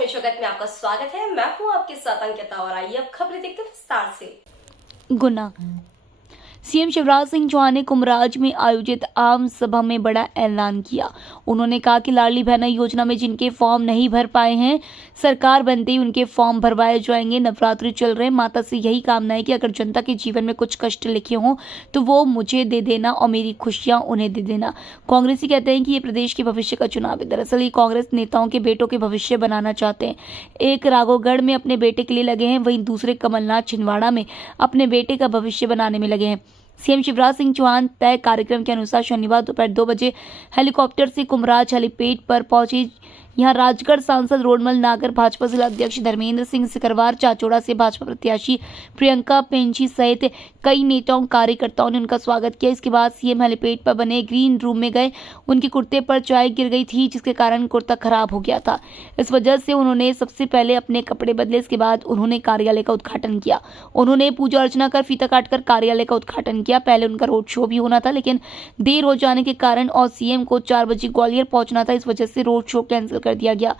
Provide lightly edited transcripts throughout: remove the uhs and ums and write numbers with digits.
News जगत में आपका स्वागत है। मैं हूं आपके साथ अंकिता और आइए अब खबरें देखते हैं विस्तार से। गुना सीएम शिवराज सिंह चौहान ने कुमराज में आयोजित आम सभा में बड़ा ऐलान किया। उन्होंने कहा कि लाडली बहना योजना में जिनके फॉर्म नहीं भर पाए हैं, सरकार बनते ही उनके फॉर्म भरवाए जाएंगे। नवरात्रि चल रहे, माता से यही कामना है कि अगर जनता के जीवन में कुछ कष्ट लिखे हों तो वो मुझे दे देना और मेरी खुशियां उन्हें दे देना। कांग्रेसी कहते हैं कि ये प्रदेश के भविष्य का चुनाव है। दरअसल ये कांग्रेस नेताओं के बेटों के भविष्य बनाना चाहते हैं। एक राघवगढ़ में अपने बेटे के लिए लगे हैं, वहीं दूसरे कमलनाथ छिंदवाड़ा में अपने बेटे का भविष्य बनाने में लगे हैं। सीएम शिवराज सिंह चौहान तय कार्यक्रम के अनुसार शनिवार दोपहर 2 बजे हेलीकॉप्टर से कुमराज हेलीपैड पर पहुंचे। यहां राजगढ़ सांसद रोडमल नागर, भाजपा जिला अध्यक्ष धर्मेंद्र सिंह सिकरवार, चाचौड़ा से भाजपा प्रत्याशी प्रियंका पेंची सहित कई नेताओं कार्यकर्ताओं ने उनका स्वागत किया। इसके बाद सीएम हेलीपैड पर बने ग्रीन रूम में गए। उनके कुर्ते पर चाय गिर गई थी, जिसके कारण कुर्ता खराब हो गया था। इस वजह से उन्होंने सबसे पहले अपने कपड़े बदले। इसके बाद उन्होंने कार्यालय का उद्घाटन किया। उन्होंने पूजा अर्चना कर फीता काटकर कार्यालय का उद्घाटन किया। पहले उनका रोड शो भी होना था, लेकिन देर हो जाने के कारण और सीएम को 4 बजे ग्वालियर पहुंचना था, इस वजह से रोड शो कैंसिल कर दिया गया।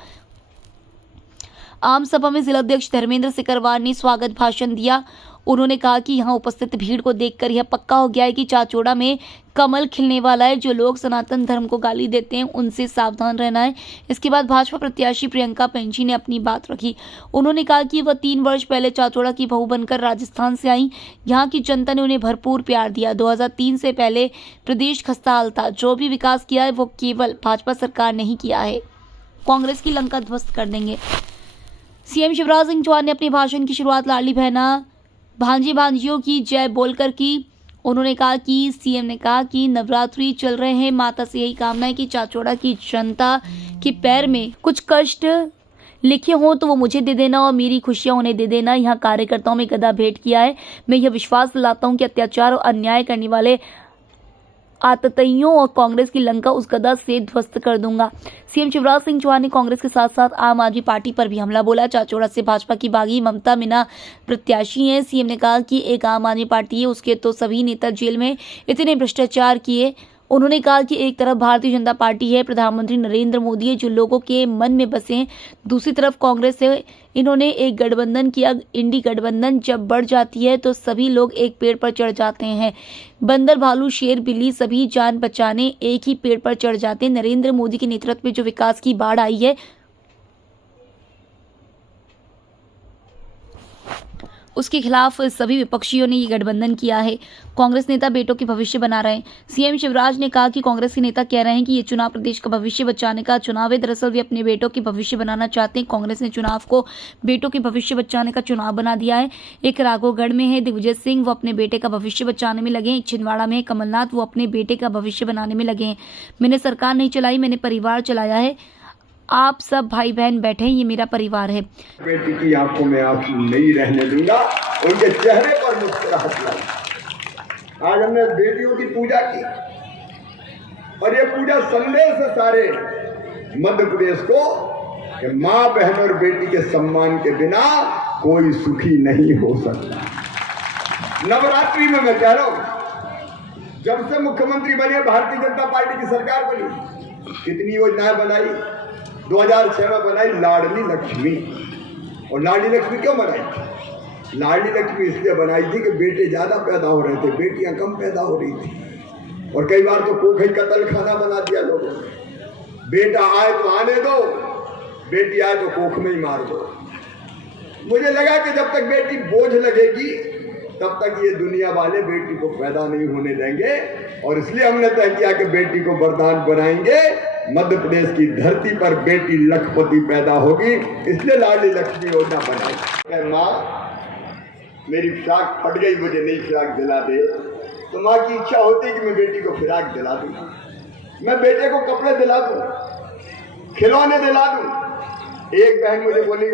आम सभा में जिला अध्यक्ष धर्मेंद्र सिकरवार ने स्वागत भाषण दिया। उन्होंने कहा कि यहां उपस्थित भीड़ को देखकर यह पक्का हो गया है कि चाचौड़ा में कमल खिलने वाला है। जो लोग सनातन धर्म को गाली देते हैं उनसे सावधान रहना है। इसके बाद भाजपा प्रत्याशी प्रियंका पेंची ने अपनी बात रखी। उन्होंने कहा कि वह 3 वर्ष पहले चाचौड़ा की बहू बनकर राजस्थान से आई। यहाँ की जनता ने उन्हें भरपूर प्यार दिया। 2003 से पहले प्रदेश खस्ताहाल था। जो भी विकास किया है वो केवल भाजपा सरकार ने ही किया है। कांग्रेस की लंका ध्वस्त कर देंगे। सीएम शिवराज सिंह चौहान ने अपने भाषण की शुरुआत लाडली बहना भांजे भांजियों की जय बोलकर की। उन्होंने कहा कि सीएम ने कहा कि नवरात्रि चल रहे हैं, माता से यही कामना है कि चाचौड़ा की जनता के पैर में कुछ कष्ट लिखे हों तो वो मुझे दे देना और मेरी खुशियां उन्हें दे देना। यहाँ कार्यकर्ताओं में गदा भेंट किया है। मैं यह विश्वास दिलाता हूँ कि अत्याचार और अन्याय करने वाले आतताइयों और कांग्रेस की लंका उस गदा से ध्वस्त कर दूंगा। सीएम शिवराज सिंह चौहान ने कांग्रेस के साथ साथ आम आदमी पार्टी पर भी हमला बोला। चाचौड़ा से भाजपा की बागी ममता मीना प्रत्याशी हैं। सीएम ने कहा कि एक आम आदमी पार्टी है, उसके तो सभी नेता जेल में इतने भ्रष्टाचार किए। उन्होंने कहा कि एक तरफ भारतीय जनता पार्टी है, प्रधानमंत्री नरेंद्र मोदी है जो लोगों के मन में बसे हैं, दूसरी तरफ कांग्रेस है। इन्होंने एक गठबंधन किया। इंडी गठबंधन जब बढ़ जाती है तो सभी लोग एक पेड़ पर चढ़ जाते हैं। बंदर, भालू, शेर, बिल्ली सभी जान बचाने एक ही पेड़ पर चढ़ जाते हैं। नरेंद्र मोदी के नेतृत्व में जो विकास की बाढ़ आई है उसके खिलाफ सभी विपक्षियों ने ये गठबंधन किया है। कांग्रेस नेता बेटों के भविष्य बना रहे हैं। सीएम शिवराज ने कहा कि कांग्रेस के नेता कह रहे हैं कि ये चुनाव प्रदेश का भविष्य बचाने का चुनाव है। दरअसल वे अपने बेटों के भविष्य बनाना चाहते हैं। कांग्रेस ने चुनाव को बेटों के भविष्य बचाने का चुनाव बना दिया है। एक राघवगढ़ में है दिग्विजय सिंह, वो अपने बेटे का भविष्य बचाने में लगे हैं। छिंदवाड़ा में कमलनाथ, वो अपने बेटे का भविष्य बनाने में लगे हैं। मैंने सरकार नहीं चलाई, मैंने परिवार चलाया है। आप सब भाई बहन बैठे हैं, ये मेरा परिवार है। बेटी की आंखों में आंसू नहीं रहने दूंगा, उनके चेहरे पर मुस्कुराहट लाई। आज हमने बेटियों की पूजा की और ये पूजा संदेश है सारे मध्य प्रदेश को कि माँ, बहन और बेटी के सम्मान के बिना कोई सुखी नहीं हो सकता। नवरात्रि में मैं कह रहा हूं, जब से मुख्यमंत्री बने, भारतीय जनता पार्टी की सरकार बनी, कितनी योजनाएं बनाई। 2006 में बनाई लाडली लक्ष्मी। और लाडली लक्ष्मी क्यों बनाई? लाडली लक्ष्मी इसलिए बनाई थी कि बेटे ज्यादा पैदा हो रहे थे, बेटियां कम पैदा हो रही थी। और कई बार तो कोख कतल खाना बना दिया लोगों ने। बेटा आए तो आने दो, बेटी आए तो कोख में ही मार दो। मुझे लगा कि जब तक बेटी बोझ लगेगी तब तक ये दुनिया वाले बेटी को पैदा नहीं होने देंगे। और इसलिए हमने तय किया कि बेटी को वरदान बनाएंगे। मध्य प्रदेश की धरती पर बेटी लखपति पैदा होगी, इसलिए लाडली लक्ष्मी योजना बनाई। माँ, मेरी फ्राक फट गई, मुझे नई फ्राक दिला दे। तो माँ की इच्छा होती है कि मैं बेटी को फ्राक दिला दूँ, मैं बेटे को कपड़े दिला दूँ, खिलौने दिला दूँ। एक बहन मुझे बोली,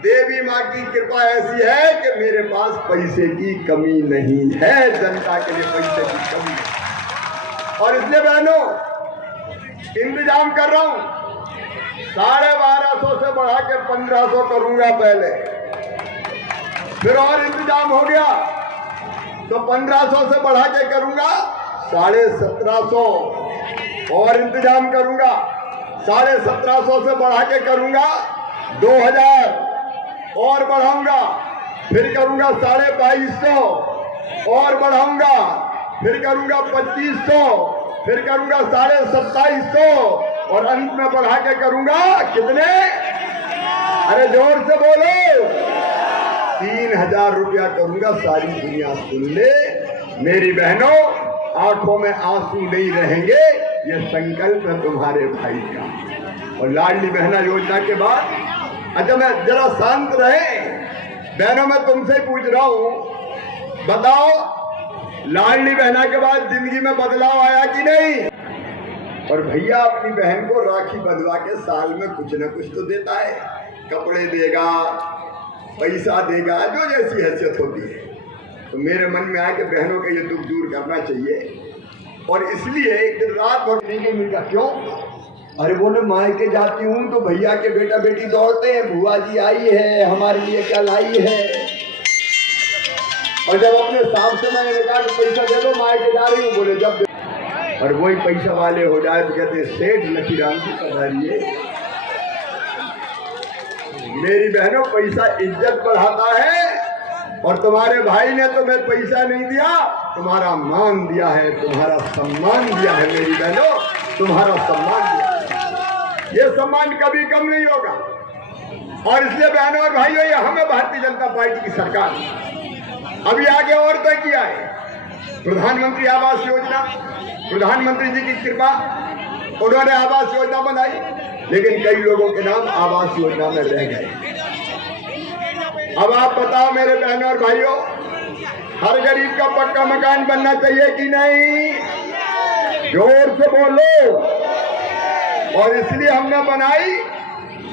देवी माँ की कृपा ऐसी है कि मेरे पास पैसे की कमी नहीं है, जनता के लिए पैसे की कमी है। और इसलिए बहनों इंतजाम कर रहा हूं, 1250 से बढ़ा के 1500 करूंगा पहले, फिर और इंतजाम हो गया तो 1500 से बढ़ा के करूंगा 1750 और इंतजाम करूंगा 1750 से बढ़ा के करूंगा 2000 और बढ़ाऊंगा, फिर करूंगा 2250 और बढ़ाऊंगा, फिर करूंगा 2500, फिर करूंगा 2750 और अंत में बढ़ा के करूंगा कितने? अरे जोर से बोलो, 3000 रुपया करूंगा। सारी दुनिया सुन ले। मेरी बहनों, आंखों में आंसू नहीं रहेंगे, ये संकल्प है तुम्हारे भाई का। और लाडली बहना योजना के बाद, अच्छा मैं जरा शांत रहे बहनों, मैं तुमसे ही पूछ रहा हूं, बताओ लाडली बहना के बाद जिंदगी में बदलाव आया कि नहीं? और भैया अपनी बहन को राखी बंधवा के साल में कुछ न कुछ तो देता है, कपड़े देगा, पैसा देगा, जो जैसी हैसियत होती है। तो मेरे मन में आया कि बहनों का ये दुख दूर करना चाहिए, और इसलिए एक दिन रात भर नहीं मिलता। क्यों? अरे बोले मायके जाती हूँ तो भैया के बेटा बेटी दौड़ते हैं, बुआ जी आई है, हमारे लिए क्या लाई है। और जब अपने साहब से मैंने कहा कि पैसा दे दो, मायके जा रही हूँ, बोले जब दे। और वही पैसा वाले हो जाए तो कहते सेठ लकीराम की पधारिए। मेरी बहनों, पैसा इज्जत बढ़ाता है, और तुम्हारे भाई ने तुम्हें पैसा नहीं दिया, तुम्हारा मान दिया है, तुम्हारा सम्मान दिया है। मेरी बहनों, तुम्हारा सम्मान दिया, ये सम्मान कभी कम नहीं होगा। और इसलिए बहनों और भाइयों, ये हमें भारतीय जनता पार्टी की सरकार अभी आगे और तय किया है। प्रधानमंत्री आवास योजना, प्रधानमंत्री जी की कृपा, उन्होंने आवास योजना बनाई, लेकिन कई लोगों के नाम आवास योजना में रह गए। अब आप बताओ मेरे बहनों और भाइयों, हर गरीब का पक्का मकान बनना चाहिए कि नहीं? जोर से बोलो। और इसलिए हमने बनाई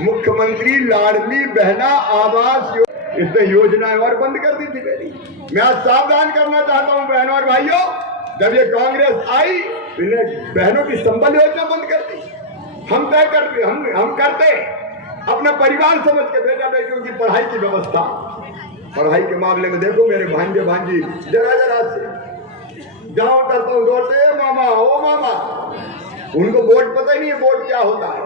मुख्यमंत्री लाडली बहना आवास योजना। इसने योजनाएं और बंद कर दी थी मेरी। मैं आज सावधान करना चाहता हूं बहनों और भाइयों, जब ये कांग्रेस आई, इन्हें बहनों की संबल योजना बंद कर दी। हम तय करते, हम करते अपना परिवार समझ के बेटा बेटियों की पढ़ाई की व्यवस्था। पढ़ाई के मामले में देखो मेरे भांजे भांजी जरा जरा से जाओ करता हूँ, दौड़ते मामा ओ मामा। उनको वोट पता ही नहीं है वोट क्या होता है,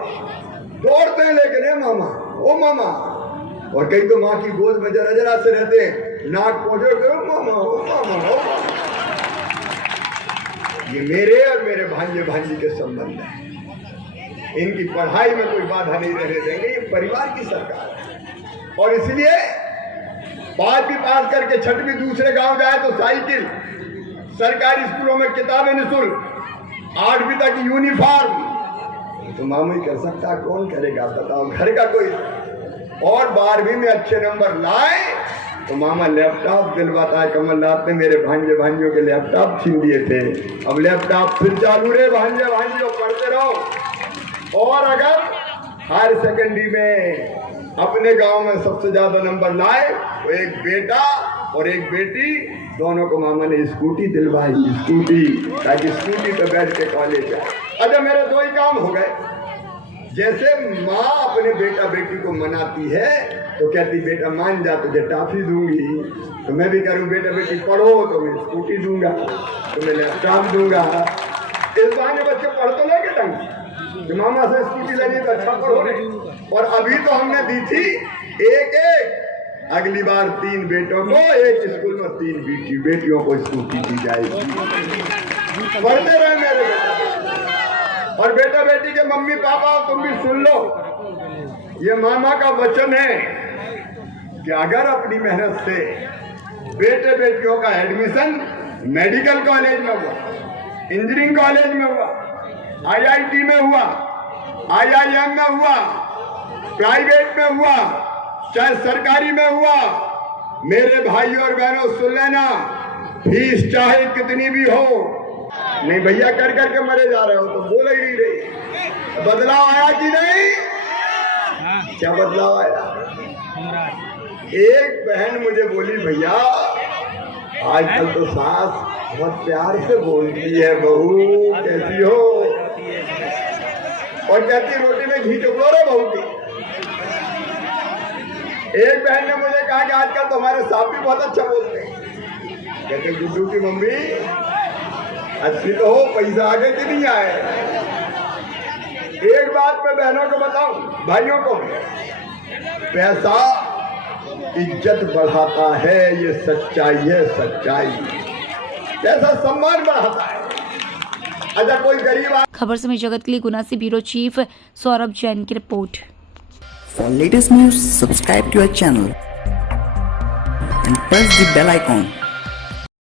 दौड़ते हैं लेकिन मामा ओ मामा। और कई तो माँ की गोद में जरा जरा से रहते हैं, नाक पहुंचे मामा ओ मामा ओ मामा। ये मेरे और मेरे भांजे भांजी के संबंध है, इनकी पढ़ाई में कोई बाधा नहीं रहने देंगे। ये परिवार की सरकार है। और इसलिए 5वीं पास करके 6वीं दूसरे गांव जाए तो साइकिल, सरकारी स्कूलों में किताबें निःशुल्क, 8वीं तक यूनिफॉर्म। तो मामू ही कर सकता, कौन करेगा बताओ? घर का कोई। और 12वीं में अच्छे नंबर लाए तो मामा लैपटॉप दिलवाता है। कमलनाथ ने मेरे भांजे भांजियों के लैपटॉप छीन दिए थे, अब लैपटॉप फिर चालू रहे। भांजे भांजियों पढ़ते रहो। और अगर हायर सेकेंडरी में अपने गांव में सबसे ज्यादा नंबर लाए तो एक बेटा और एक बेटी, दोनों को मामा ने स्कूटी दिलवाई, स्कूटी, ताकि स्कूटी पे बैठ के कॉलेज जाए। अच्छा मेरे 2 ही काम हो गए। जैसे माँ अपने बेटा बेटी को मनाती है तो कहती बेटा मान जा, तुझे टॉफी दूंगी, तो मैं भी करूँ बेटा बेटी पढ़ो तो मैं स्कूटी दूंगा, तुम्हें लैपटॉप दूंगा। इस बहाने बच्चे पढ़ तो लेंगे ढंग, मामा से स्कूटी लेनी तो अच्छा पढ़ो नहीं। और अभी तो हमने दी थी एक एक, अगली बार 3 बेटों को एक स्कूल में 3 बेटियों को स्कूटी दी जाएगी। पढ़ते रहे मेरे बेटा। और बेटा बेटी के मम्मी पापा तुम भी सुन लो, ये मामा का वचन है कि अगर अपनी मेहनत से बेटे बेटियों का एडमिशन मेडिकल कॉलेज में हुआ, इंजीनियरिंग कॉलेज में हुआ, IIT में हुआ, IIM में हुआ, प्राइवेट में हुआ, चाहे सरकारी में हुआ, मेरे भाइयों और बहनों सुन लेना, फीस चाहे कितनी भी हो, नहीं भैया कर करके मरे जा रहे हो तो बोल ही नहीं रही। बदलाव आया कि नहीं? क्या बदलाव आया? एक बहन मुझे बोली भैया आजकल तो सास बहुत प्यार से बोलती है, बहू कैसी हो, और कहती रोटी में घी चुकलो रे बहू की। एक बहन ने मुझे कहा कि आजकल तो हमारे साहब भी बहुत अच्छा बोलते हैं। कहते गुड्डू की मम्मी अच्छी तो हो, पैसा आगे कि नहीं आए। एक बात मैं बहनों को बताऊं, भाइयों को, पैसा इज्जत बढ़ाता है, ये सच्चाई है, सच्चाई। पैसा सम्मान बढ़ाता है। अच्छा कोई गरीब खबर समय जगत के लिए गुना से ब्यूरो चीफ सौरभ जैन की report. For latest news, subscribe to our channel and press the bell icon